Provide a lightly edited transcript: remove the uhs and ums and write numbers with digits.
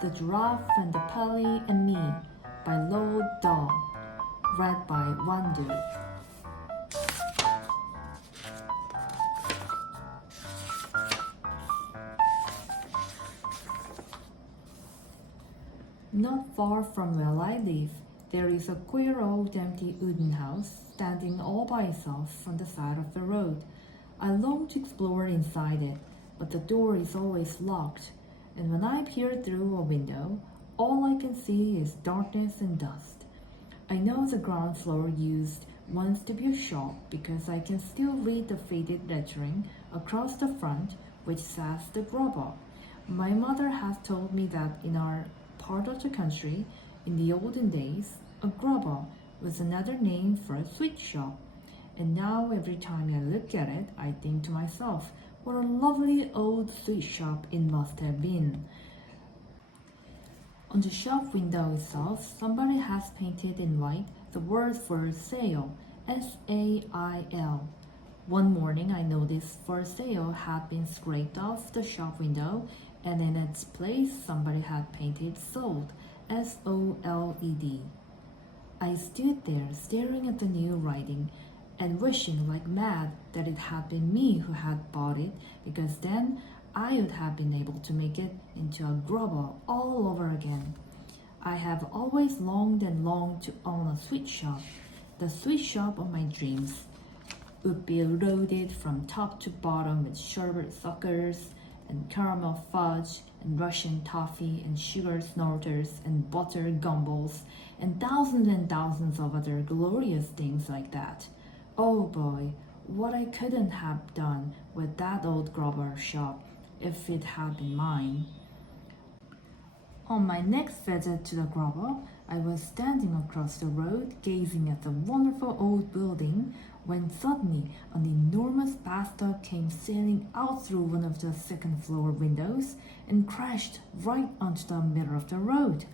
The Giraffe and the Pelly and Me by Roald Dahl. Read by Roald. Not far from where I live, there is a queer old empty wooden house standing all by itself on the side of the road. I long to explore inside it, but the door is always locked, and when I peer through a window, all I can see is darkness and dust. I know the ground floor used once to be a shop because I can still read the faded lettering across the front which says the Grubber. My mother has told me that in our part of the country, in the olden days, a grubber was another name for a sweet shop. And now every time I look at it, I think to myself, what a lovely old sweet shop it must have been. On the shop window itself, somebody has painted in white the word for sale, S-A-I-L. One morning I noticed for sale had been scraped off the shop window, and in its place somebody had painted sold, S-O-L-E-D. I stood there staring at the new writing and wishing like mad that it had been me who had bought it, because then I would have been able to make it into a grubber all over again. I have always longed and longed to own a sweet shop. The sweet shop of my dreams would be loaded from top to bottom with sherbet suckers and caramel fudge and Russian toffee and sugar snorters and butter gumballs and thousands of other glorious things like that. Oh boy, what I couldn't have done with that old grubber shop if it had been mine. On my next visit to the grubber, I was standing across the road gazing at the wonderful old building when suddenly an enormous bathtub came sailing out through one of the second floor windows and crashed right onto the middle of the road.